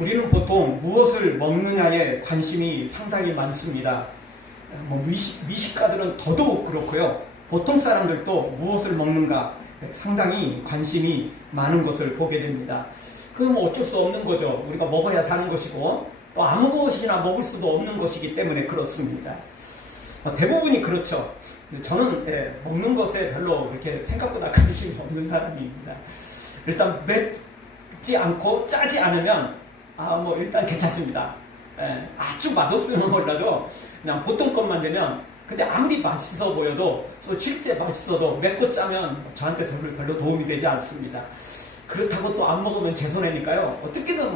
우리는 보통 무엇을 먹느냐에 관심이 상당히 많습니다. 미식가들은 더더욱 그렇고요. 보통 사람들도 무엇을 먹는가 상당히 관심이 많은 것을 보게 됩니다. 그건 어쩔 수 없는 거죠. 우리가 먹어야 사는 것이고 또 아무 것이나 먹을 수도 없는 것이기 때문에 그렇습니다. 대부분이 그렇죠. 저는 먹는 것에 별로 그렇게 생각보다 관심이 없는 사람입니다. 일단 맵지 않고 짜지 않으면 일단 괜찮습니다. 아주 맛없으면 몰라도 그냥 보통 것만 되면, 근데 아무리 맛있어 보여도 실제 맛있어도 맵고 짜면 저한테 별로 도움이 되지 않습니다. 그렇다고 또 안 먹으면 제 손해니까요. 어떻게든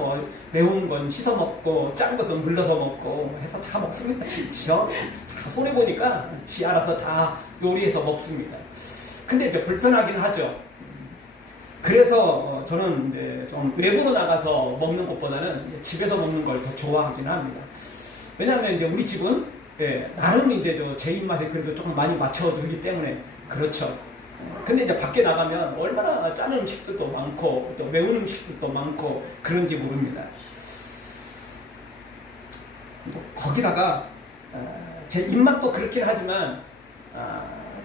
매운 건 씻어 먹고 짠 것은 물러서 먹고 해서 다 먹습니다. 진짜 다 손해 보니까 지 알아서 다 요리해서 먹습니다. 근데 이제 불편하긴 하죠. 그래서 저는 이제 좀 외부로 나가서 먹는 것보다는 집에서 먹는 걸 더 좋아하긴 합니다. 왜냐하면 이제 우리 집은 나름 이제 제 입맛에 그래도 조금 많이 맞춰주기 때문에 그렇죠. 근데 이제 밖에 나가면 얼마나 짠 음식들도 많고 또 매운 음식들도 많고 그런지 모릅니다. 거기다가 제 입맛도 그렇긴 하지만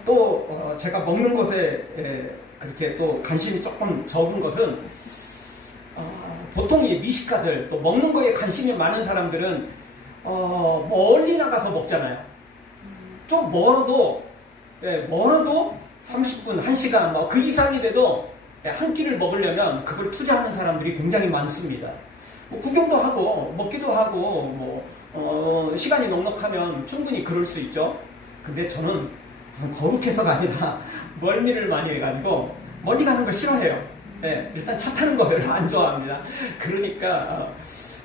또 제가 먹는 것에 그렇게 또 관심이 조금 적은 것은 보통 이 미식가들 또 먹는 거에 관심이 많은 사람들은 멀리 나가서 먹잖아요. 좀 멀어도 30분, 1시간 그 이상이 돼도 한 끼를 먹으려면 그걸 투자하는 사람들이 굉장히 많습니다. 구경도 하고 먹기도 하고 시간이 넉넉하면 충분히 그럴 수 있죠. 근데 저는 무슨 거룩해서가 아니라 멀미를 많이 해가지고 멀리 가는 걸 싫어해요. 일단 차 타는 거 별로 안 좋아합니다. 그러니까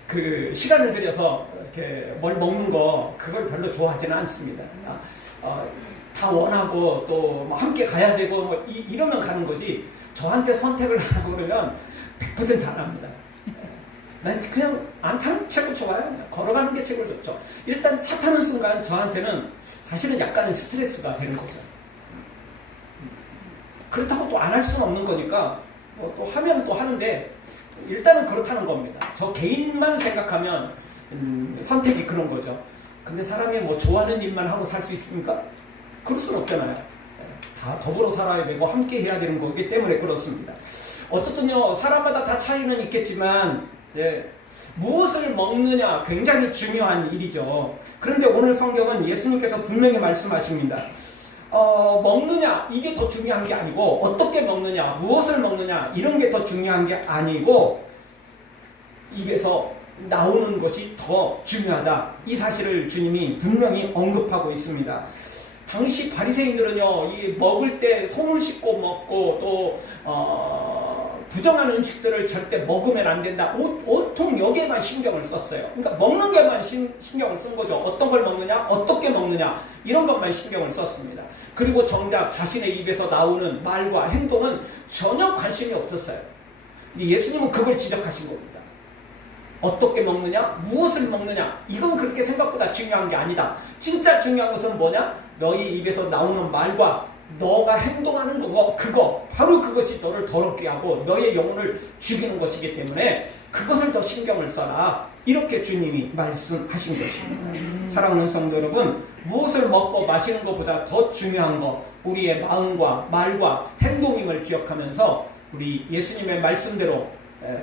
그 시간을 들여서 이렇게 뭘 먹는 거 그걸 별로 좋아하지는 않습니다. 다 원하고 또 함께 가야 되고 이러면 가는 거지, 저한테 선택을 하라고 그러면 100% 안 합니다. 난 그냥 안 타는 게 최고 좋아요. 걸어가는 게 최고 좋죠. 일단 차 타는 순간 저한테는 사실은 약간의 스트레스가 되는 거죠. 그렇다고 또 안 할 수는 없는 거니까 또 하면 또 하는데 일단은 그렇다는 겁니다. 저 개인만 생각하면 선택이 그런 거죠. 근데 사람이 좋아하는 일만 하고 살 수 있습니까? 그럴 수는 없잖아요. 다 더불어 살아야 되고 함께 해야 되는 거기 때문에 그렇습니다. 어쨌든요, 사람마다 다 차이는 있겠지만 무엇을 먹느냐 굉장히 중요한 일이죠. 그런데 오늘 성경은 예수님께서 분명히 말씀하십니다. 먹느냐 이게 더 중요한 게 아니고 어떻게 먹느냐, 무엇을 먹느냐 이런 게 더 중요한 게 아니고 입에서 나오는 것이 더 중요하다. 이 사실을 주님이 분명히 언급하고 있습니다. 당시 바리새인들은요, 이 먹을 때 손을 씻고 먹고 또 부정한 음식들을 절대 먹으면 안 된다. 온통 여기에만 신경을 썼어요. 그러니까 먹는 게만 신경을 쓴 거죠. 어떤 걸 먹느냐, 어떻게 먹느냐 이런 것만 신경을 썼습니다. 그리고 정작 자신의 입에서 나오는 말과 행동은 전혀 관심이 없었어요. 예수님은 그걸 지적하신 겁니다. 어떻게 먹느냐, 무엇을 먹느냐 이건 그렇게 생각보다 중요한 게 아니다. 진짜 중요한 것은 뭐냐? 너희 입에서 나오는 말과 너가 행동하는 그거 바로 그것이 너를 더럽게 하고 너의 영혼을 죽이는 것이기 때문에 그것을 더 신경을 써라. 이렇게 주님이 말씀하신 것입니다. 사랑하는 성도 여러분, 무엇을 먹고 마시는 것보다 더 중요한 거 우리의 마음과 말과 행동임을 기억하면서 우리 예수님의 말씀대로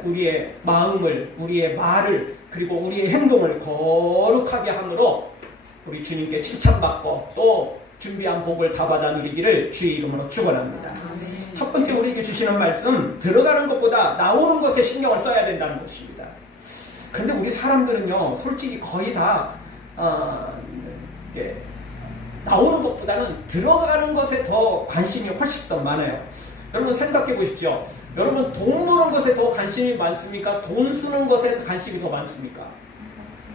우리의 마음을, 우리의 말을, 그리고 우리의 행동을 거룩하게 함으로 우리 주님께 칭찬받고 또 준비한 복을 다 받아 누리기를 주의 이름으로 축원합니다. 첫 번째 우리에게 주시는 말씀, 들어가는 것보다 나오는 것에 신경을 써야 된다는 것입니다. 그런데 우리 사람들은요, 솔직히 거의 다 나오는 것보다는 들어가는 것에 더 관심이 훨씬 더 많아요. 여러분 생각해 보십시오. 여러분 돈 버는 것에 더 관심이 많습니까? 돈 쓰는 것에 관심이 더 많습니까?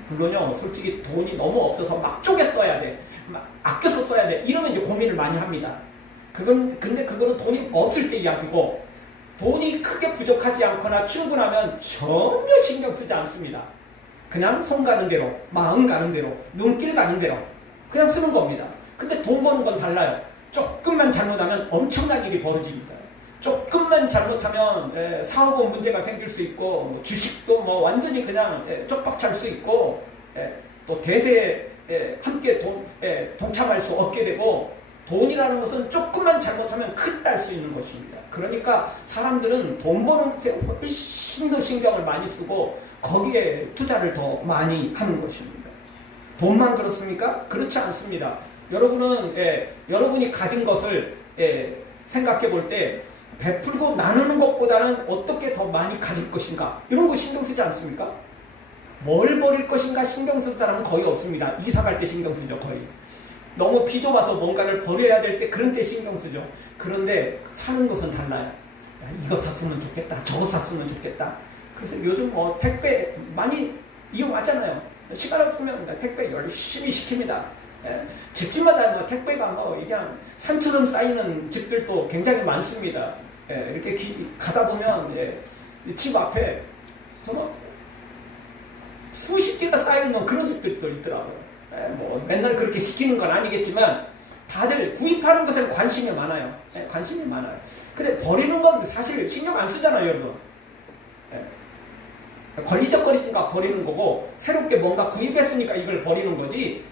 물론요, 솔직히 돈이 너무 없어서 막 쪼개 써야 돼, 막 아껴서 써야 돼 이러면 이제 고민을 많이 합니다. 근데 그거는 돈이 없을 때 이야기고, 돈이 크게 부족하지 않거나 충분하면 전혀 신경 쓰지 않습니다. 그냥 손 가는 대로, 마음 가는 대로, 눈길 가는 대로 그냥 쓰는 겁니다. 근데 돈 버는 건 달라요. 조금만 잘못하면 엄청난 일이 벌어집니다. 조금만 잘못하면 사업은 문제가 생길 수 있고 뭐 주식도 뭐 완전히 그냥 쪽박 찰 수 있고 또 대세에 함께 동참할 수 없게 되고 돈이라는 것은 조금만 잘못하면 큰일 날 수 있는 것입니다. 그러니까 사람들은 돈 버는 것에 훨씬 더 신경을 많이 쓰고 거기에 투자를 더 많이 하는 것입니다. 돈만 그렇습니까? 그렇지 않습니다. 여러분은 여러분이 가진 것을 생각해 볼 때 베풀고 나누는 것보다는 어떻게 더 많이 가질 것인가 이런 거 신경 쓰지 않습니까? 뭘 버릴 것인가 신경 쓸 사람은 거의 없습니다. 이사 갈 때 신경 쓰죠. 거의. 너무 비좁아서 뭔가를 버려야 될 때 그런 때 신경 쓰죠. 그런데 사는 것은 달라요. 야, 이거 샀으면 좋겠다. 저거 샀으면 좋겠다. 그래서 요즘 뭐 택배 많이 이용하잖아요. 시간 없으면 택배 열심히 시킵니다. 집집마다 뭐 택배가 뭐 그냥 산처럼 쌓이는 집들도 굉장히 많습니다. 이렇게 가다 보면 집 앞에 저는 수십 개가 쌓여있는 그런 집들도 있더라고요. 뭐 맨날 그렇게 시키는 건 아니겠지만 다들 구입하는 것에 관심이 많아요. 관심이 많아요. 근데 버리는 건 사실 신경 안 쓰잖아요, 여러분. 권리적거리니까 버리는 거고 새롭게 뭔가 구입했으니까 이걸 버리는 거지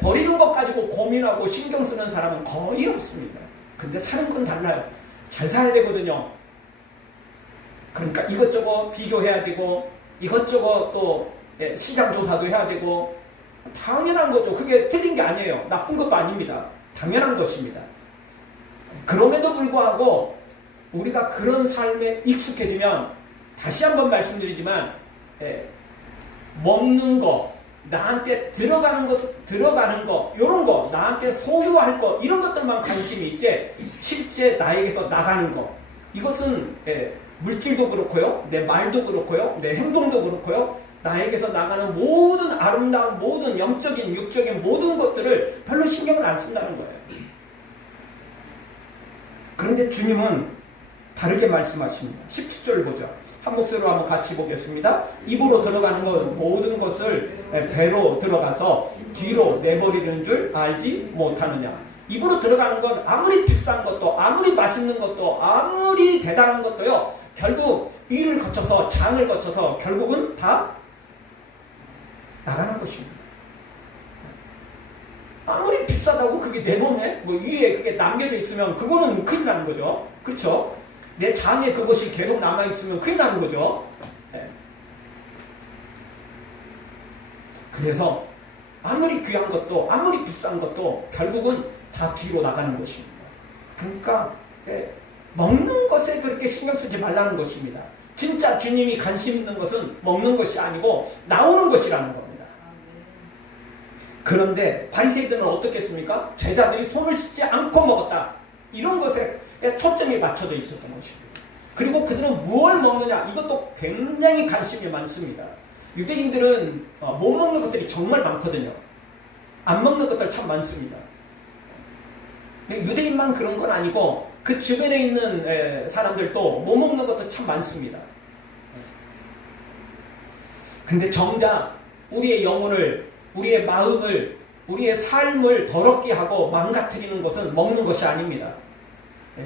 버리는 것 가지고 고민하고 신경 쓰는 사람은 거의 없습니다. 근데 사는 건 달라요. 잘 사야 되거든요. 그러니까 이것저것 비교해야 되고 이것저것 또 시장 조사도 해야 되고 당연한 거죠. 그게 틀린 게 아니에요. 나쁜 것도 아닙니다. 당연한 것입니다. 그럼에도 불구하고 우리가 그런 삶에 익숙해지면 다시 한번 말씀드리지만 먹는 거, 나한테 들어가는 거, 이런 거, 나한테 소유할 거 이런 것들만 관심이 있지 실제 나에게서 나가는 거 이것은 물질도 그렇고요. 내 말도 그렇고요. 내 행동도 그렇고요. 나에게서 나가는 모든 아름다운 모든 영적인 육적인 모든 것들을 별로 신경을 안 쓴다는 거예요. 그런데 주님은 다르게 말씀하십니다. 17절 보죠. 한 목소리로 한번 같이 보겠습니다. 입으로 들어가는 것 모든 것을 배로 들어가서 뒤로 내버리는 줄 알지 못하느냐. 입으로 들어가는 건 아무리 비싼 것도 아무리 맛있는 것도 아무리 대단한 것도요. 결국 위를 거쳐서 장을 거쳐서 결국은 다 나가는 것입니다. 아무리 비싸다고 그게 내보내 뭐 위에 그게 남겨져 있으면 그거는 큰일 나는 거죠. 그렇죠? 내 장에 그것이 계속 남아있으면 큰일 나는 거죠. 그래서 아무리 귀한 것도 아무리 비싼 것도 결국은 다 뒤로 나가는 것입니다. 그러니까 먹는 것에 그렇게 신경 쓰지 말라는 것입니다. 진짜 주님이 관심 있는 것은 먹는 것이 아니고 나오는 것이라는 겁니다. 그런데 바리새인들은 어떻겠습니까? 제자들이 손을 씻지 않고 먹었다. 이런 것에 초점이 맞춰져 있었던 것입니다. 그리고 그들은 무엇을 먹느냐 이것도 굉장히 관심이 많습니다. 유대인들은 못 먹는 것들이 정말 많거든요. 안 먹는 것들 참 많습니다. 유대인만 그런 건 아니고 그 주변에 있는 사람들도 못 먹는 것도 참 많습니다. 근데 정작 우리의 영혼을 우리의 마음을 우리의 삶을 더럽게 하고 망가뜨리는 것은 먹는 것이 아닙니다.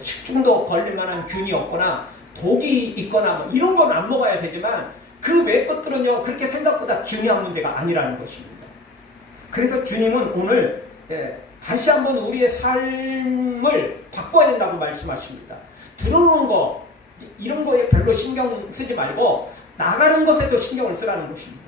식중독 걸릴 만한 균이 없거나 독이 있거나 뭐 이런 건 안 먹어야 되지만 그 외 것들은요 그렇게 생각보다 중요한 문제가 아니라는 것입니다. 그래서 주님은 오늘 다시 한번 우리의 삶을 바꿔야 된다고 말씀하십니다. 들어오는 거 이런 거에 별로 신경 쓰지 말고 나가는 것에도 신경을 쓰라는 것입니다.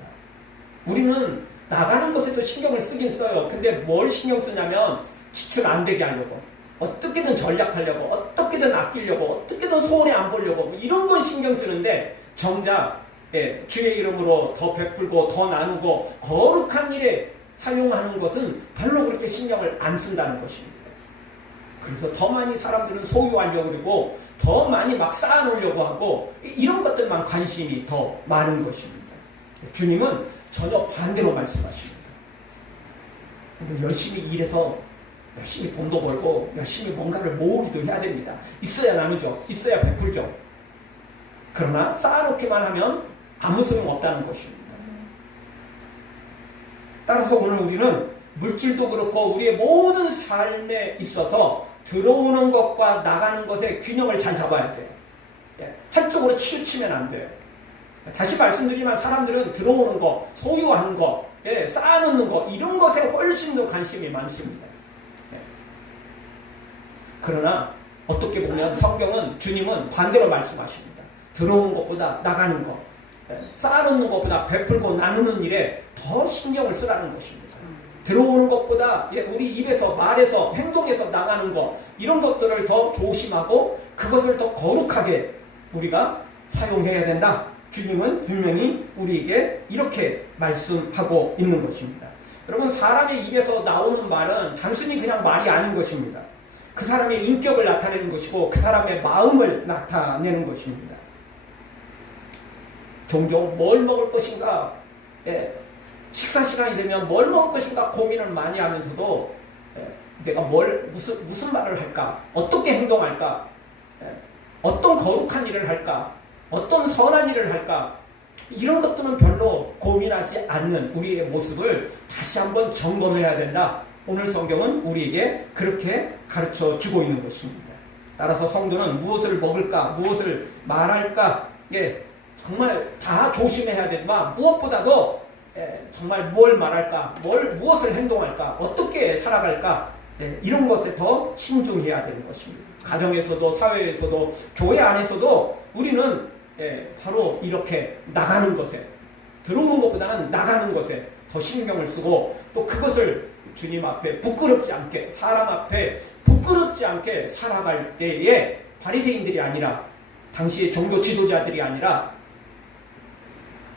우리는 나가는 것에도 신경을 쓰긴 써요. 근데 뭘 신경 쓰냐면 지출 안 되게 하려고 어떻게든 전략하려고 어떻게든 아끼려고 어떻게든 손해 안 보려고 뭐 이런 건 신경 쓰는데 정작 주의 이름으로 더 베풀고 더 나누고 거룩한 일에 사용하는 것은 별로 그렇게 신경을 안 쓴다는 것입니다. 그래서 더 많이 사람들은 소유하려고 그러고 더 많이 막 쌓아놓으려고 하고 이런 것들만 관심이 더 많은 것입니다. 주님은 전혀 반대로 말씀하십니다. 열심히 일해서 열심히 돈도 벌고 열심히 뭔가를 모으기도 해야 됩니다. 있어야 나누죠. 있어야 베풀죠. 그러나 쌓아놓기만 하면 아무 소용없다는 것입니다. 따라서 오늘 우리는 물질도 그렇고 우리의 모든 삶에 있어서 들어오는 것과 나가는 것의 균형을 잘 잡아야 돼요. 예, 한쪽으로 치우치면 안 돼요. 다시 말씀드리지만 사람들은 들어오는 거, 소유하는 거, 예, 쌓아놓는 거 이런 것에 훨씬 더 관심이 많습니다. 예. 그러나 어떻게 보면 성경은 주님은 반대로 말씀하십니다. 들어오는 것보다 나가는 것, 예, 쌓아놓는 것보다 베풀고 나누는 일에 더 신경을 쓰라는 것입니다. 들어오는 것보다 우리 입에서 말에서 행동에서 나가는 것 이런 것들을 더 조심하고 그것을 더 거룩하게 우리가 사용해야 된다. 주님은 분명히 우리에게 이렇게 말씀하고 있는 것입니다. 여러분 사람의 입에서 나오는 말은 단순히 그냥 말이 아닌 것입니다. 그 사람의 인격을 나타내는 것이고 그 사람의 마음을 나타내는 것입니다. 종종 뭘 먹을 것인가 식사 시간이 되면 뭘 먹을 것인가 고민을 많이 하면서도 내가 무슨 말을 할까? 어떻게 행동할까? 어떤 거룩한 일을 할까? 어떤 선한 일을 할까? 이런 것들은 별로 고민하지 않는 우리의 모습을 다시 한번 점검해야 된다. 오늘 성경은 우리에게 그렇게 가르쳐 주고 있는 것입니다. 따라서 성도는 무엇을 먹을까? 무엇을 말할까? 정말 다 조심해야 되지만 무엇보다도 정말 뭘 말할까, 무엇을 행동할까, 어떻게 살아갈까 이런 것에 더 신중해야 되는 것입니다. 가정에서도 사회에서도 교회 안에서도 우리는 바로 이렇게 나가는 것에 들어오는 것보다는 나가는 것에 더 신경을 쓰고 또 그것을 주님 앞에 부끄럽지 않게 사람 앞에 부끄럽지 않게 살아갈 때에 바리새인들이 아니라 당시의 종교 지도자들이 아니라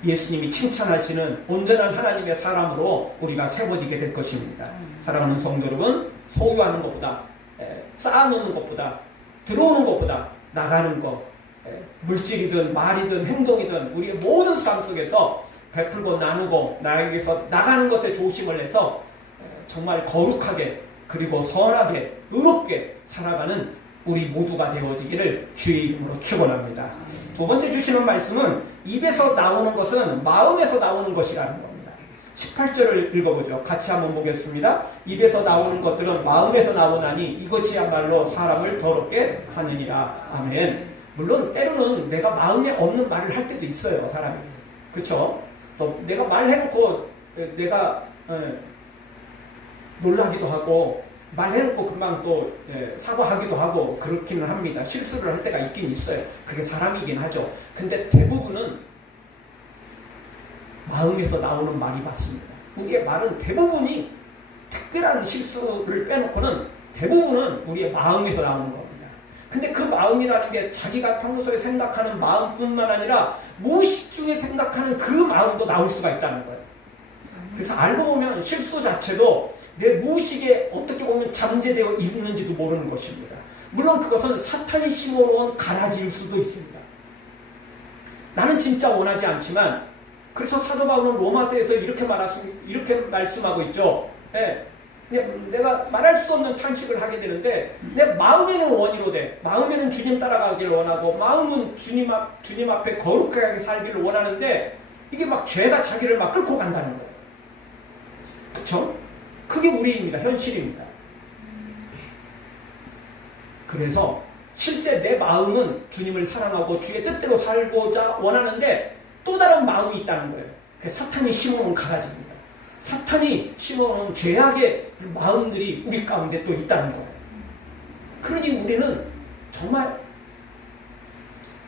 예수님이 칭찬하시는 온전한 하나님의 사람으로 우리가 세워지게 될 것입니다. 사랑하는 성도 여러분, 소유하는 것보다 쌓아놓는 것보다 들어오는 것보다 나가는 것 물질이든 말이든 행동이든 우리의 모든 삶 속에서 베풀고 나누고 나에게서 나가는 것에 조심을 해서 정말 거룩하게 그리고 선하게 의롭게 살아가는 우리 모두가 되어지기를 주의 이름으로 축원합니다. 두 번째 주시는 말씀은 입에서 나오는 것은 마음에서 나오는 것이라는 겁니다. 18절을 읽어보죠. 같이 한번 보겠습니다. 입에서 나오는 것들은 마음에서 나오나니 이것이야말로 사람을 더럽게 하느니라. 아멘. 물론 때로는 내가 마음에 없는 말을 할 때도 있어요. 사람이. 그렇죠? 또 내가 말해놓고 내가 놀라기도 하고 말해놓고 금방 또 사과하기도 하고 그렇기는 합니다. 실수를 할 때가 있긴 있어요. 그게 사람이긴 하죠. 근데 대부분은 마음에서 나오는 말이 맞습니다. 우리의 말은 대부분이 특별한 실수를 빼놓고는 대부분은 우리의 마음에서 나오는 겁니다. 근데 그 마음이라는 게 자기가 평소에 생각하는 마음뿐만 아니라 무의식 중에 생각하는 그 마음도 나올 수가 있다는 거예요. 그래서 알고 보면 실수 자체도 내 무의식에 어떻게 보면 잠재되어 있는지도 모르는 것입니다. 물론 그것은 사탄이 심어놓은 가라지일 수도 있습니다. 나는 진짜 원하지 않지만 그래서 사도 바울은 로마서에서 이렇게 말씀하고 있죠. 내가 말할 수 없는 탄식을 하게 되는데 내 마음에는 원이로되 마음에는 주님 따라가기를 원하고 마음은 주님 앞에 거룩하게 살기를 원하는데 이게 막 죄가 자기를 막 끌고 간다는 거예요. 그렇죠? 그게 우리입니다. 현실입니다. 그래서 실제 내 마음은 주님을 사랑하고 주의 뜻대로 살고자 원하는데 또 다른 마음이 있다는 거예요. 그게 사탄이 심어놓은 가라지입니다. 사탄이 심어놓은 죄악의 마음들이 우리 가운데 또 있다는 거예요. 그러니 우리는 정말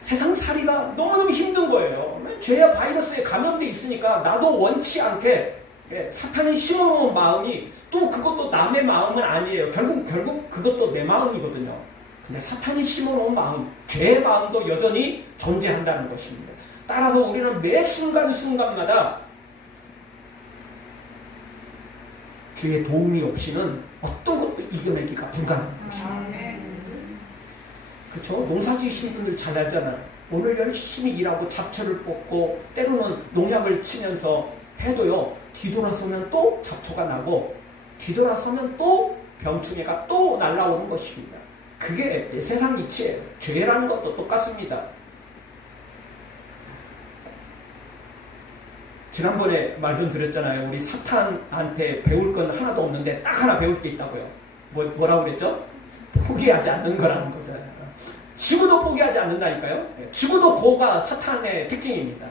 세상 살이가 너무너무 힘든 거예요. 죄와 바이러스에 감염돼 있으니까 나도 원치 않게 사탄이 심어놓은 마음이 또 그것도 남의 마음은 아니에요. 결국 그것도 내 마음이거든요. 근데 사탄이 심어놓은 마음, 죄의 마음도 여전히 존재한다는 것입니다. 따라서 우리는 매 순간순간마다 주의 도움이 없이는 어떤 것도 이겨내기가 불가능한 것입니다. 그렇죠? 농사 지으신 분들 잘 알잖아요. 오늘 열심히 일하고 잡초를 뽑고 때로는 농약을 치면서 해도요. 뒤돌아서면 또 잡초가 나고 뒤돌아서면 또 병충해가 또 날아오는 것입니다. 그게 세상 이치예요. 죄라는 것도 똑같습니다. 지난번에 말씀드렸잖아요. 우리 사탄한테 배울 건 하나도 없는데 딱 하나 배울 게 있다고요. 뭐라고 그랬죠? 포기하지 않는 거라는 거죠. 지구도 포기하지 않는다니까요. 지구도 고가 사탄의 특징입니다.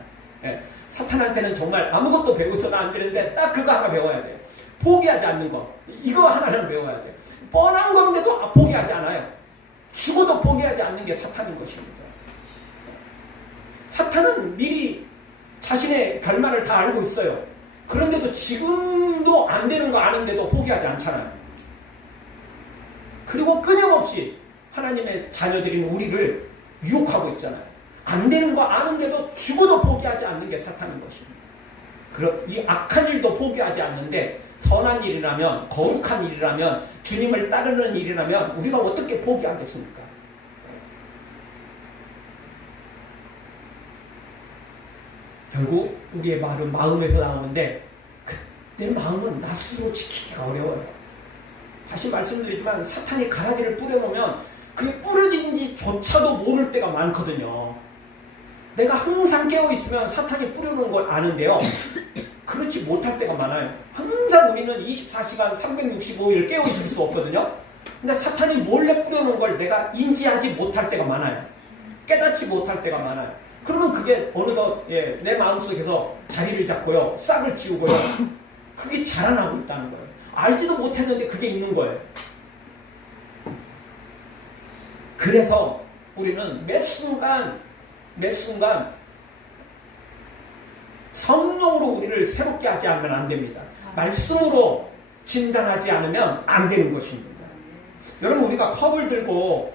사탄한테는 정말 아무것도 배워서는 안 되는데 딱 그거 하나 배워야 돼요. 포기하지 않는 거. 이거 하나는 배워야 돼요. 뻔한 건데도 포기하지 않아요. 죽어도 포기하지 않는 게 사탄인 것입니다. 사탄은 미리 자신의 결말을 다 알고 있어요. 그런데도 지금도 안 되는 거 아는데도 포기하지 않잖아요. 그리고 끊임없이 하나님의 자녀들인 우리를 유혹하고 있잖아요. 안 되는 거 아는데도 죽어도 포기하지 않는 게 사탄인 것입니다. 그럼 이 악한 일도 포기하지 않는데 선한 일이라면, 거룩한 일이라면, 주님을 따르는 일이라면 우리가 어떻게 포기하겠습니까? 결국 우리의 말은 마음에서 나오는데 내 마음은 나 스스로 지키기가 어려워요. 다시 말씀드리지만 사탄이 가라지를 뿌려놓으면 그게 뿌려진지조차도 모를 때가 많거든요. 내가 항상 깨어있으면 사탄이 뿌려놓은 걸 아는데요. 그렇지 못할 때가 많아요. 항상 우리는 24시간 365일 깨어있을 수 없거든요. 근데 사탄이 몰래 뿌려놓은 걸 내가 인지하지 못할 때가 많아요. 깨닫지 못할 때가 많아요. 그러면 그게 어느덧 내 마음속에서 자리를 잡고요. 싹을 틔우고요. 그게 자라나고 있다는 거예요. 알지도 못했는데 그게 있는 거예요. 그래서 우리는 매 순간 성령으로 우리를 새롭게 하지 않으면 안 됩니다. 말씀으로 진단하지 않으면 안 되는 것입니다. 여러분 우리가 컵을 들고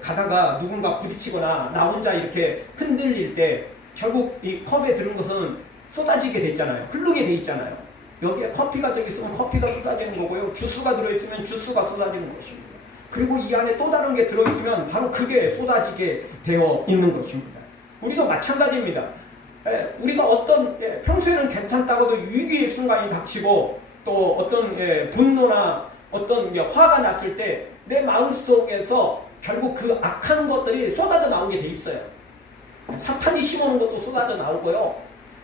가다가 누군가 부딪히거나 나 혼자 이렇게 흔들릴 때 결국 이 컵에 들은 것은 쏟아지게 돼 있잖아요. 흐르게 돼 있잖아요. 여기에 커피가 들어있으면 커피가 쏟아지는 거고요. 주스가 들어있으면 주스가 쏟아지는 것입니다. 그리고 이 안에 또 다른 게 들어있으면 바로 그게 쏟아지게 되어 있는 것입니다. 우리도 마찬가지입니다. 우리가 어떤 평소에는 괜찮다고도 위기의 순간이 닥치고 또 어떤 분노나 어떤 화가 났을 때 내 마음속에서 결국 그 악한 것들이 쏟아져 나오게 돼 있어요. 사탄이 심어놓은 것도 쏟아져 나오고요.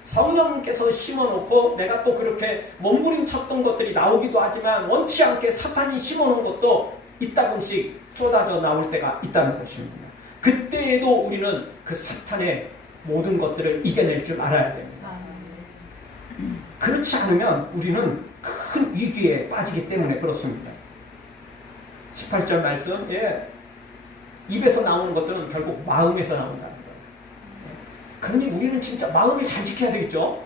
성령께서 심어놓고 내가 또 그렇게 몸부림쳤던 것들이 나오기도 하지만 원치 않게 사탄이 심어놓은 것도 이따금씩 쏟아져 나올 때가 있다는 것입니다. 그때에도 우리는 그 사탄의 모든 것들을 이겨낼 줄 알아야 됩니다. 그렇지 않으면 우리는 큰 위기에 빠지기 때문에 그렇습니다. 18절 말씀, 입에서 나오는 것들은 결국 마음에서 나온다는 거예요. 그러니 우리는 진짜 마음을 잘 지켜야 되겠죠?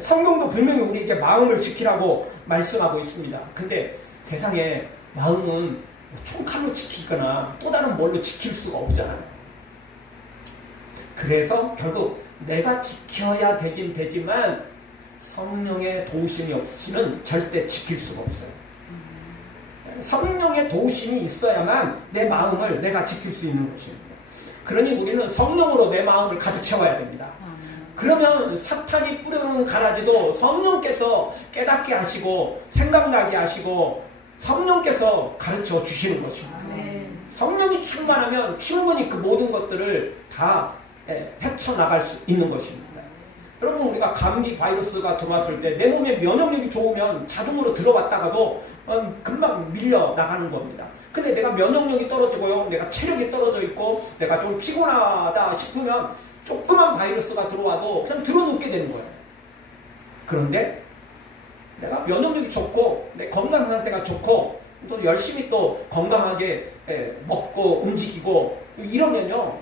성경도 분명히 우리에게 마음을 지키라고 말씀하고 있습니다. 근데 세상에 마음은 총칼로 지키거나 또 다른 뭘로 지킬 수가 없잖아요. 그래서 결국 내가 지켜야 되긴 되지만 성령의 도우심이 없이는 절대 지킬 수가 없어요. 성령의 도우심이 있어야만 내 마음을 내가 지킬 수 있는 것입니다. 그러니 우리는 성령으로 내 마음을 가득 채워야 됩니다. 그러면 사탄이 뿌려놓은 가라지도 성령께서 깨닫게 하시고 생각나게 하시고 성령께서 가르쳐 주시는 것입니다. 성령이 충만하면 충분히 그 모든 것들을 다 헤쳐나갈 수 있는 것입니다. 여러분 우리가 감기 바이러스가 들어왔을 때 내 몸에 면역력이 좋으면 자동으로 들어왔다가도 금방 밀려 나가는 겁니다. 근데 내가 면역력이 떨어지고요. 내가 체력이 떨어져 있고 내가 좀 피곤하다 싶으면 조그만 바이러스가 들어와도 그냥 들어눕게 되는 거예요. 그런데 내가 면역력이 좋고 내 건강 상태가 좋고 또 열심히 또 건강하게 먹고 움직이고 이러면요.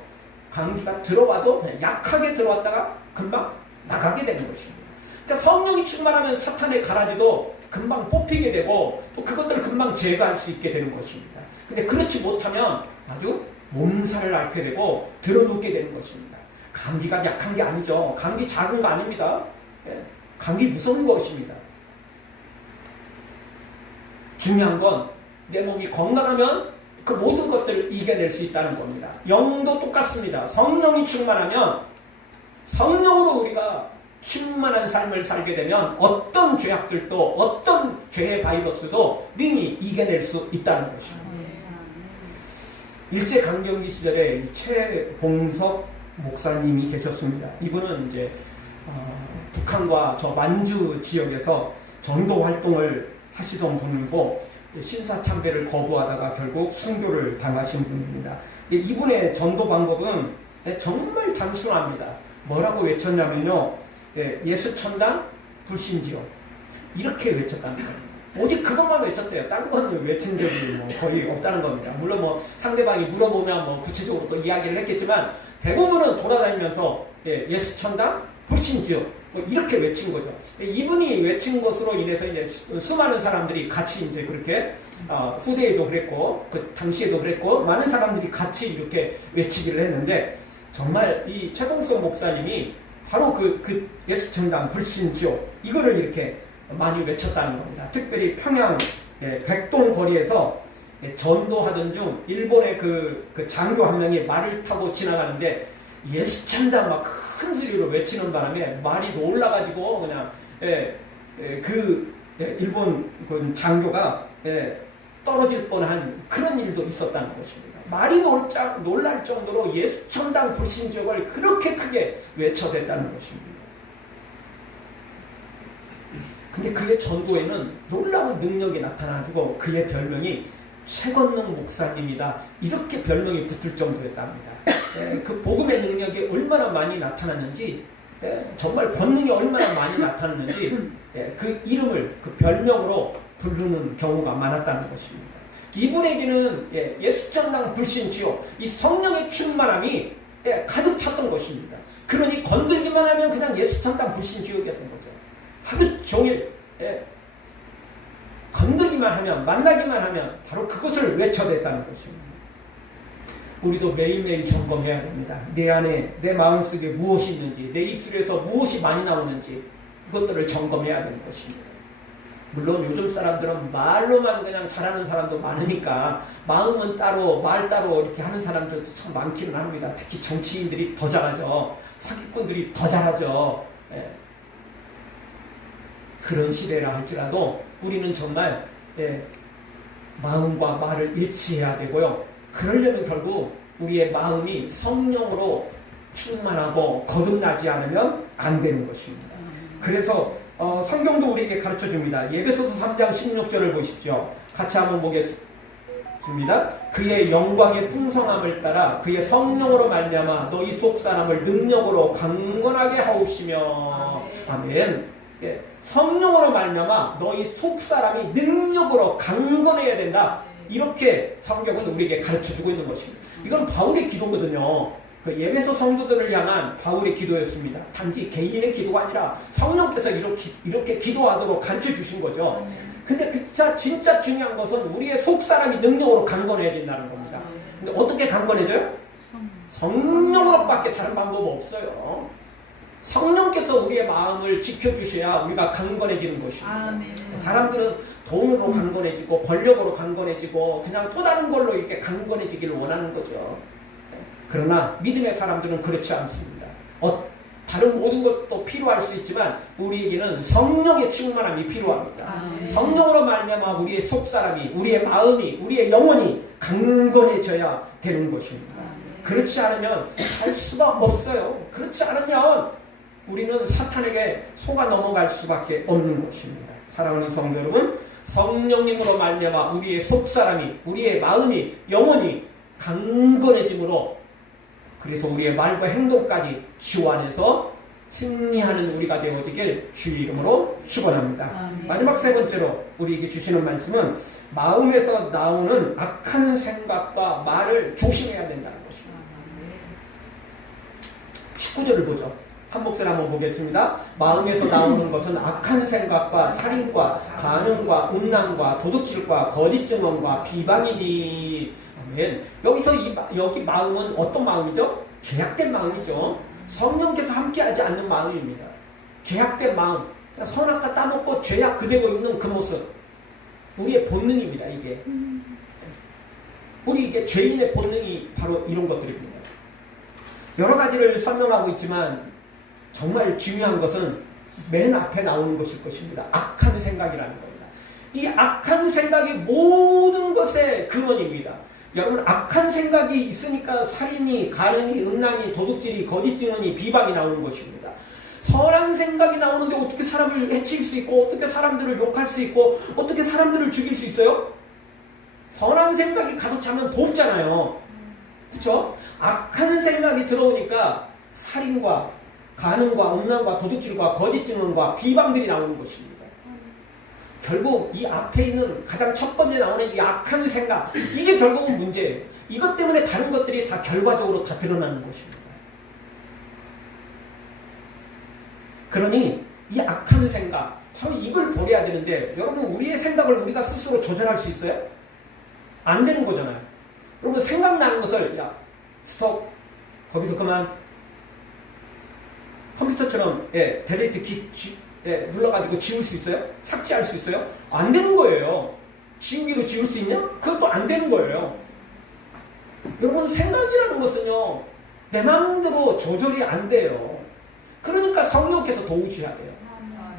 감기가 들어와도 그냥 약하게 들어왔다가 금방 나가게 되는 것입니다. 그러니까 성령이 충만하면 사탄의 가라지도 금방 뽑히게 되고 또 그것들을 금방 제거할 수 있게 되는 것입니다. 근데 그렇지 못하면 아주 몸살을 앓게 되고 들어눕게 되는 것입니다. 감기가 약한 게 아니죠. 감기 작은 거 아닙니다. 감기 무서운 것입니다. 중요한 건 내 몸이 건강하면 그 모든 것들을 이겨낼 수 있다는 겁니다. 영도 똑같습니다. 성령이 충만하면 성령으로 우리가 충만한 삶을 살게 되면 어떤 죄악들도 어떤 죄의 바이러스도 능히 이겨낼 수 있다는 것입니다. 일제강점기 시절에 최봉석 목사님이 계셨습니다. 이분은 이제 북한과 저 만주 지역에서 전도 활동을 하시던 분이고 신사참배를 거부하다가 결국 순교를 당하신 분입니다. 이분의 전도 방법은 정말 단순합니다. 뭐라고 외쳤냐면요, 예수 천당 불신지요, 이렇게 외쳤다는 거예요. 오직 그것만 외쳤대요. 다른 건 외친 적이 거의 없다는 겁니다. 물론 상대방이 물어보면 구체적으로 또 이야기를 했겠지만 대부분은 돌아다니면서 예수 천당 불신지요, 이렇게 외친 거죠. 이분이 외친 것으로 인해서 이제 수많은 사람들이 같이 이제 그렇게 후대에도 그랬고 그 당시에도 그랬고 많은 사람들이 같이 이렇게 외치기를 했는데, 정말 이 최봉석 목사님이 바로 그 예수 천당 불신지요, 이거를 이렇게 많이 외쳤다는 겁니다. 특별히 평양 백동 거리에서 전도하던 중 일본의 그 장교 한 명이 말을 타고 지나가는데 예수 천당 막 큰 소리로 외치는 바람에 말이 놀라가지고 그냥 일본 그 장교가 떨어질 뻔한 그런 일도 있었다는 것입니다. 말이 놀랄 정도로 예수 천당 불신지역을 그렇게 크게 외쳐댔다는 것입니다. 근데 그의 전도에는 놀라운 능력이 나타나고 그의 별명이 최건능 목사님이다, 이렇게 별명이 붙을 정도였답니다. 그 복음의 능력이 얼마나 많이 나타났는지, 정말 권능이 얼마나 많이 나타났는지 그 이름을 그 별명으로 부르는 경우가 많았다는 것입니다. 이분에게는 예수 천당 불신지요, 이 성령의 충만함이 가득 찼던 것입니다. 그러니 건들기만 하면 그냥 예수 천당 불신지옥이었던 거죠. 하루 종일 건들기만 하면, 만나기만 하면 바로 그것을 외쳐댔다는 것입니다. 우리도 매일매일 점검해야 됩니다. 내 안에, 내 마음속에 무엇이 있는지, 내 입술에서 무엇이 많이 나오는지, 그것들을 점검해야 되는 것입니다. 물론 요즘 사람들은 말로만 그냥 잘하는 사람도 많으니까 마음은 따로, 말 따로 이렇게 하는 사람들도 참 많기는 합니다. 특히 정치인들이 더 잘하죠. 사기꾼들이 더 잘하죠. 그런 시대라 할지라도 우리는 정말 마음과 말을 일치해야 되고요. 그러려면 결국 우리의 마음이 성령으로 충만하고 거듭나지 않으면 안 되는 것입니다. 그래서 성경도 우리에게 가르쳐 줍니다. 에베소서 3장 16절을 보십시오. 같이 한번 보겠습니다. 그의 영광의 풍성함을 따라 그의 성령으로 말미암아 너희 속사람을 능력으로 강건하게 하옵시며. 아멘. 성령으로 말미암아 너희 속사람이 능력으로 강건해야 된다, 이렇게 성경은 우리에게 가르쳐주고 있는 것입니다. 이건 바울의 기도거든요. 그 에베소 성도들을 향한 바울의 기도였습니다. 단지 개인의 기도가 아니라 성령께서 이렇게 기도하도록 가르쳐주신 거죠. 근데 진짜 중요한 것은 우리의 속사람이 능력으로 강건해진다는 겁니다. 근데 어떻게 강건해져요? 성령으로밖에 다른 방법 없어요. 성령께서 우리의 마음을 지켜주셔야 우리가 강건해지는 것입니다. 아멘. 사람들은 돈으로 강건해지고 권력으로 강건해지고 그냥 또 다른 걸로 이렇게 강건해지기를 원하는 거죠. 그러나 믿음의 사람들은 그렇지 않습니다. 다른 모든 것도 필요할 수 있지만 우리에게는 성령의 충만함이 필요합니다. 아멘. 성령으로 말미암아 우리의 속사람이, 우리의 마음이, 우리의 영혼이 강건해져야 되는 것입니다. 아멘. 그렇지 않으면 할 수가 없어요. 그렇지 않으면 우리는 사탄에게 속아 넘어갈 수밖에 없는 것입니다. 사랑하는 성도 여러분, 성령님으로 말미암아 우리의 속사람이, 우리의 마음이, 영혼이 강건해짐으로, 그래서 우리의 말과 행동까지 주 안에서 승리하는 우리가 되어지길 주의 이름으로 축원합니다. 마지막 세 번째로 우리에게 주시는 말씀은 마음에서 나오는 악한 생각과 말을 조심해야 된다는 것입니다. 19절을 보죠. 한 목소리 한번 보겠습니다. 마음에서 나오는 것은 악한 생각과 살인과 간음과 음란과 도둑질과 거짓 증언과 비방이니. 아멘. 여기 마음은 어떤 마음이죠? 죄악된 마음이죠. 성령께서 함께하지 않는 마음입니다. 죄악된 마음, 선악과 따먹고 죄악 그대로 있는 그 모습, 우리의 본능입니다. 이게 이게 죄인의 본능이 바로 이런 것들입니다. 여러 가지를 설명하고 있지만 정말 중요한 것은 맨 앞에 나오는 것일 것입니다. 악한 생각이라는 겁니다. 이 악한 생각이 모든 것의 근원입니다. 여러분, 악한 생각이 있으니까 살인이, 간음이, 음란이, 도둑질이, 거짓 증언이, 비방이 나오는 것입니다. 선한 생각이 나오는데 어떻게 사람을 해칠 수 있고, 어떻게 사람들을 욕할 수 있고, 어떻게 사람들을 죽일 수 있어요? 선한 생각이 가득 차면 돕잖아요. 그렇죠? 악한 생각이 들어오니까 살인과 간음과 음란과 도둑질과 거짓 증언과 비방들이 나오는 것입니다. 결국 이 앞에 있는 가장 첫 번째 나오는 이 악한 생각, 이게 결국은 문제예요. 이것 때문에 다른 것들이 다 결과적으로 다 드러나는 것입니다. 그러니 이 악한 생각, 바로 이걸 버려야 되는데, 여러분 우리의 생각을 우리가 스스로 조절할 수 있어요? 안 되는 거잖아요. 여러분 생각나는 것을 야 스톱, 거기서 그만, 컴퓨터처럼 델리트 키 눌러가지고 지울 수 있어요? 삭제할 수 있어요? 안 되는 거예요. 지우기로 지울 수 있냐? 그것도 안 되는 거예요. 여러분 생각이라는 것은요, 내 마음대로 조절이 안 돼요. 그러니까 성령께서 도우셔야 돼요.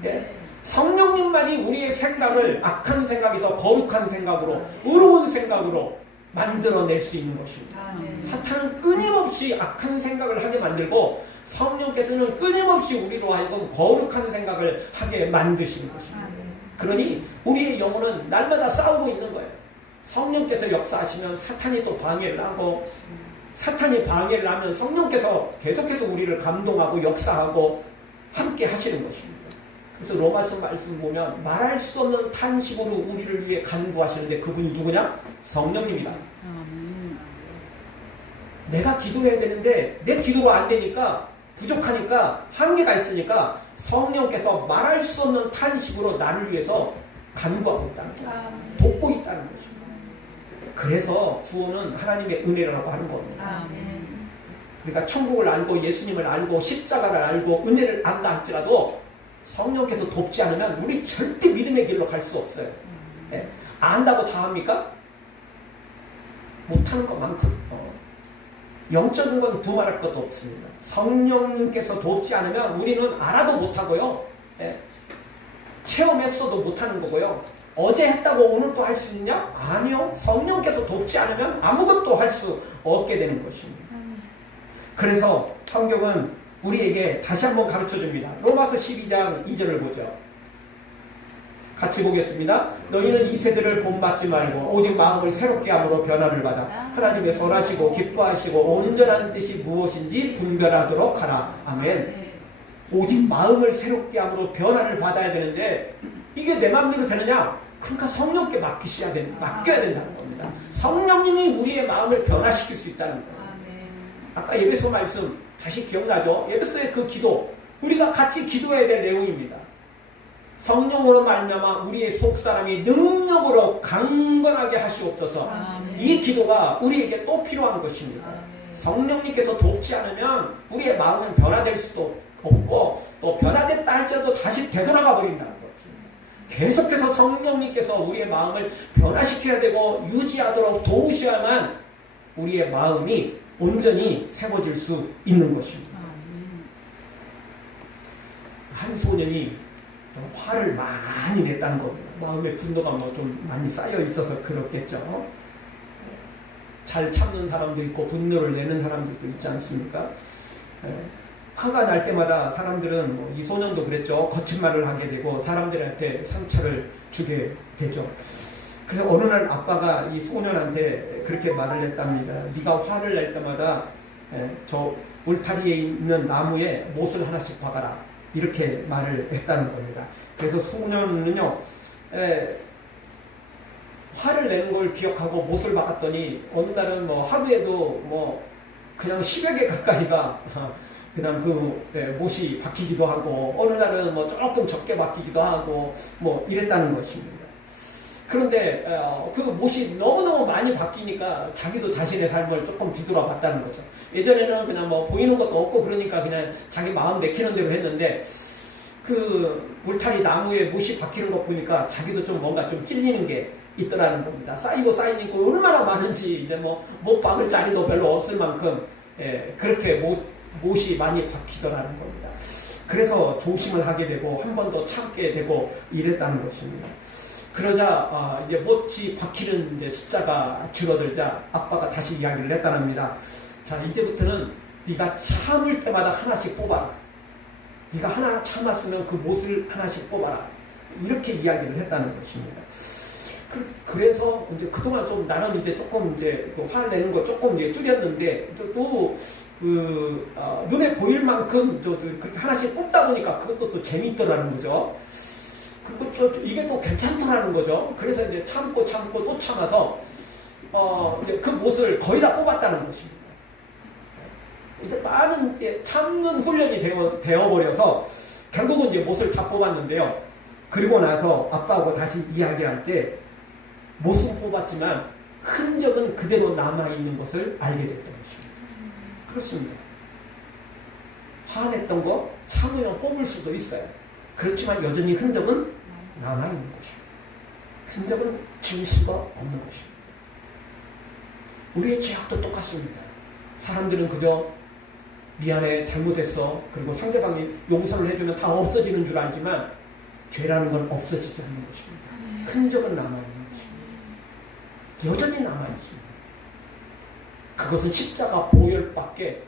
예? 성령님만이 우리의 생각을 악한 생각에서 거룩한 생각으로, 의로운 생각으로 만들어낼 수 있는 것입니다. 사탄은 끊임없이 악한 생각을 하게 만들고, 성령께서는 끊임없이 우리로 하여금 거룩한 생각을 하게 만드시는 것입니다. 그러니 우리의 영혼은 날마다 싸우고 있는 거예요. 성령께서 역사하시면 사탄이 또 방해를 하고, 사탄이 방해를 하면 성령께서 계속해서 우리를 감동하고 역사하고 함께 하시는 것입니다. 그래서 로마서 말씀 보면 말할 수 없는 탄식으로 우리를 위해 간구하시는데, 그분이 누구냐? 성령님이다. 내가 기도해야 되는데 내 기도가 안 되니까, 부족하니까, 한계가 있으니까 성령께서 말할 수 없는 탄식으로 나를 위해서 간구하고 있다는 거예요. 돕고 있다는 것입니다. 그래서 구원은 하나님의 은혜라고 하는 겁니다. 그러니까 천국을 알고 예수님을 알고 십자가를 알고 은혜를 안다 할지라도 성령께서 돕지 않으면 우리 절대 믿음의 길로 갈 수 없어요. 네. 안다고 다 합니까? 못하는 것 많거든요. 영적인 건 두말할 것도 없습니다. 성령님께서 돕지 않으면 우리는 알아도 못하고요. 네. 체험했어도 못하는 거고요. 어제 했다고 오늘 또 할 수 있냐? 아니요. 성령께서 돕지 않으면 아무것도 할 수 없게 되는 것입니다. 그래서 성경은 우리에게 다시 한번 가르쳐 줍니다. 로마서 12장 2절을 보죠. 같이 보겠습니다. 너희는 이 세대를 본받지 말고 오직 마음을 새롭게 함으로 변화를 받아 하나님의 선하시고 기뻐하시고 온전한 뜻이 무엇인지 분별하도록 하라. 아멘. 오직 마음을 새롭게 함으로 변화를 받아야 되는데, 이게 내 마음대로 되느냐? 그러니까 성령께 맡겨야 된다는 겁니다. 성령님이 우리의 마음을 변화시킬 수 있다는 거예요. 아까 예배소 말씀 다시 기억나죠? 예배소의 그 기도, 우리가 같이 기도해야 될 내용입니다. 성령으로 말미암아 우리의 속사람이 능력으로 강건하게 하시옵소서. 이 기도가 우리에게 또 필요한 것입니다. 성령님께서 돕지 않으면 우리의 마음은 변화될 수도 없고, 또 변화됐다 할지라도 다시 되돌아가 버린다는 것입니다. 계속해서 성령님께서 우리의 마음을 변화시켜야 되고 유지하도록 도우셔야만 우리의 마음이 온전히 세워질 수 있는 것입니다. 한 소년이 화를 많이 냈다는 겁니다. 마음의 분노가 뭐 좀 많이 쌓여 있어서 그렇겠죠. 잘 참는 사람도 있고 분노를 내는 사람들도 있지 않습니까? 화가 날 때마다 사람들은 이 소년도 그랬죠. 거친 말을 하게 되고 사람들한테 상처를 주게 되죠. 그래서 어느 날 아빠가 이 소년한테 그렇게 말을 했답니다. 네가 화를 낼 때마다 저 울타리에 있는 나무에 못을 하나씩 박아라. 이렇게 말을 했다는 겁니다. 그래서 소년은요, 화를 내는 걸 기억하고 못을 박았더니 어느 날은 뭐 하루에도 뭐 그냥 10여 개 가까이가 그냥 그 못이 박히기도 하고, 어느 날은 뭐 조금 적게 박히기도 하고 뭐 이랬다는 것입니다. 그런데 그 못이 너무너무 많이 바뀌니까 자기도 자신의 삶을 조금 뒤돌아봤다는 거죠. 예전에는 그냥 뭐 보이는 것도 없고 그러니까 그냥 자기 마음 내키는 대로 했는데, 그 울타리 나무에 못이 박히는 거 보니까 자기도 좀 뭔가 좀 찔리는 게 있더라는 겁니다. 쌓이고 쌓이는 거 얼마나 많은지, 이제 뭐 못 박을 자리도 별로 없을 만큼 그렇게 못이 많이 박히더라는 겁니다. 그래서 조심을 하게 되고 한 번 더 참게 되고 이랬다는 것입니다. 그러자 이제 못이 박히는 이제 숫자가 줄어들자 아빠가 다시 이야기를 했다랍니다. 자, 이제부터는 네가 참을 때마다 하나씩 뽑아라. 네가 하나 참았으면 그 못을 하나씩 뽑아라. 이렇게 이야기를 했다는 것입니다. 그래서 이제 그동안 좀 나름 이제 조금 이제 화를 내는 거 조금 이제 줄였는데 또 눈에 보일 만큼 그렇게 하나씩 뽑다 보니까 그것도 또 재미있더라는 거죠. 그리고 이게 또 괜찮더라는 거죠. 그래서 이제 참고 또 참아서 이제 그 못을 거의 다 뽑았다는 것입니다. 이제 많은 이제 참는 훈련이 되어버려서 결국은 이제 못을 다 뽑았는데요. 그리고 나서 아빠하고 다시 이야기할 때 못은 뽑았지만 흔적은 그대로 남아있는 것을 알게 됐던 것입니다. 그렇습니다. 화냈던 거 참으면 뽑을 수도 있어요. 그렇지만 여전히 흔적은 남아있는 것입니다. 흔적은 지울 수가 없는 것입니다. 우리의 죄악도 똑같습니다. 사람들은 그저 미안해, 잘못했어, 그리고 상대방이 용서를 해주면 다 없어지는 줄 알지만 죄라는 건 없어지지 않는 것입니다. 흔적은 남아있는 것입니다. 여전히 남아있습니다. 그것은 십자가 보혈밖에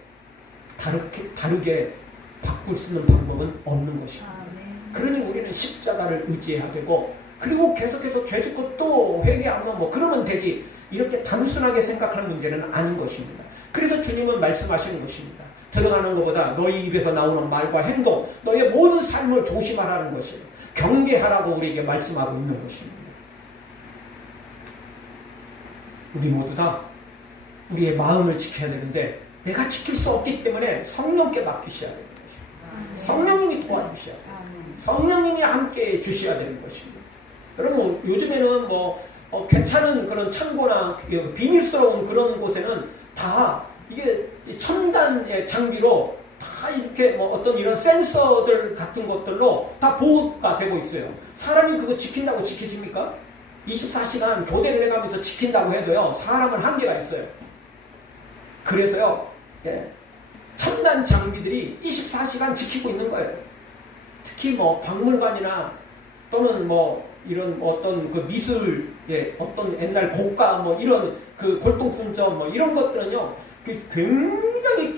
다르게 바꿀 수 있는 방법은 없는 것입니다. 그러니 우리는 십자가를 의지해야 되고, 그리고 계속해서 죄 짓고 또 회개하면 뭐 그러면 되지, 이렇게 단순하게 생각하는 문제는 아닌 것입니다. 그래서 주님은 말씀하시는 것입니다. 들어가는 것보다 너희 입에서 나오는 말과 행동, 너의 모든 삶을 조심하라는 것입니다. 경계하라고 우리에게 말씀하고 있는 것입니다. 우리 모두 다 우리의 마음을 지켜야 되는데 내가 지킬 수 없기 때문에 성령께 맡기셔야 되는 것입니다. 성령님이 도와주셔야 돼요. 성령님이 함께 주셔야 되는 것입니다. 여러분, 요즘에는 괜찮은 그런 창고나 비밀스러운 그런 곳에는 다 이게 첨단의 장비로 다 이렇게 어떤 이런 센서들 같은 것들로 다 보호가 되고 있어요. 사람이 그거 지킨다고 지켜집니까? 24시간 교대를 해가면서 지킨다고 해도요, 사람은 한계가 있어요. 그래서요, 첨단 장비들이 24시간 지키고 있는 거예요. 특히 박물관이나 또는 이런 어떤 그 미술, 어떤 옛날 고가 이런 그 골동품점 이런 것들은요, 굉장히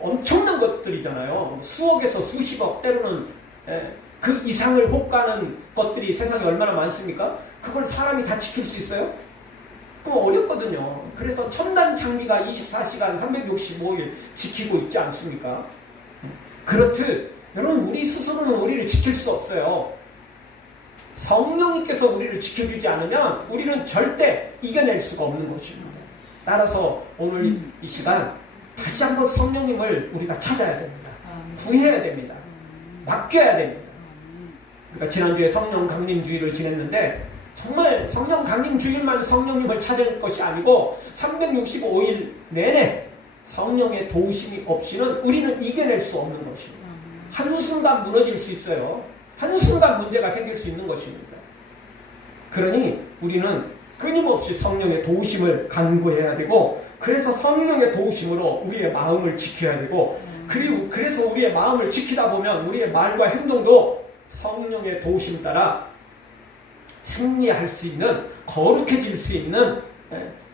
엄청난 것들이잖아요. 수억에서 수십억, 때로는 그 이상을 호가하는 것들이 세상에 얼마나 많습니까? 그걸 사람이 다 지킬 수 있어요? 어렵거든요. 그래서 첨단 장비가 24시간 365일 지키고 있지 않습니까? 그렇듯 여러분, 우리 스스로는 우리를 지킬 수 없어요. 성령님께서 우리를 지켜주지 않으면 우리는 절대 이겨낼 수가 없는 것입니다. 따라서 오늘 이 시간 다시 한번 성령님을 우리가 찾아야 됩니다. 구해야 됩니다. 맡겨야 됩니다. 우리가 지난주에 성령 강림주일을 지냈는데 정말 성령 강림주일만 성령님을 찾을 것이 아니고 365일 내내 성령의 도우심이 없이는 우리는 이겨낼 수 없는 것입니다. 한순간 무너질 수 있어요. 한순간 문제가 생길 수 있는 것입니다. 그러니 우리는 끊임없이 성령의 도우심을 간구해야 되고, 그래서 성령의 도우심으로 우리의 마음을 지켜야 되고, 그리고 그래서 우리의 마음을 지키다 보면 우리의 말과 행동도 성령의 도우심 따라 승리할 수 있는, 거룩해질 수 있는,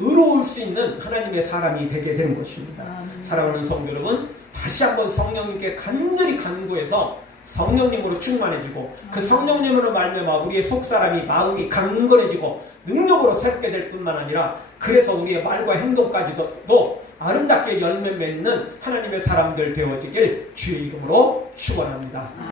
의로울 수 있는 하나님의 사람이 되게 되는 것입니다. 사랑하는 성도 여러분, 다시 한번 성령님께 간절히 간구해서 성령님으로 충만해지고, 그 성령님으로 말미암아 우리의 속사람이 마음이 강건해지고 능력으로 새롭게 될 뿐만 아니라, 그래서 우리의 말과 행동까지도 아름답게 열매 맺는 하나님의 사람들 되어지길 주의 이름으로 축원합니다.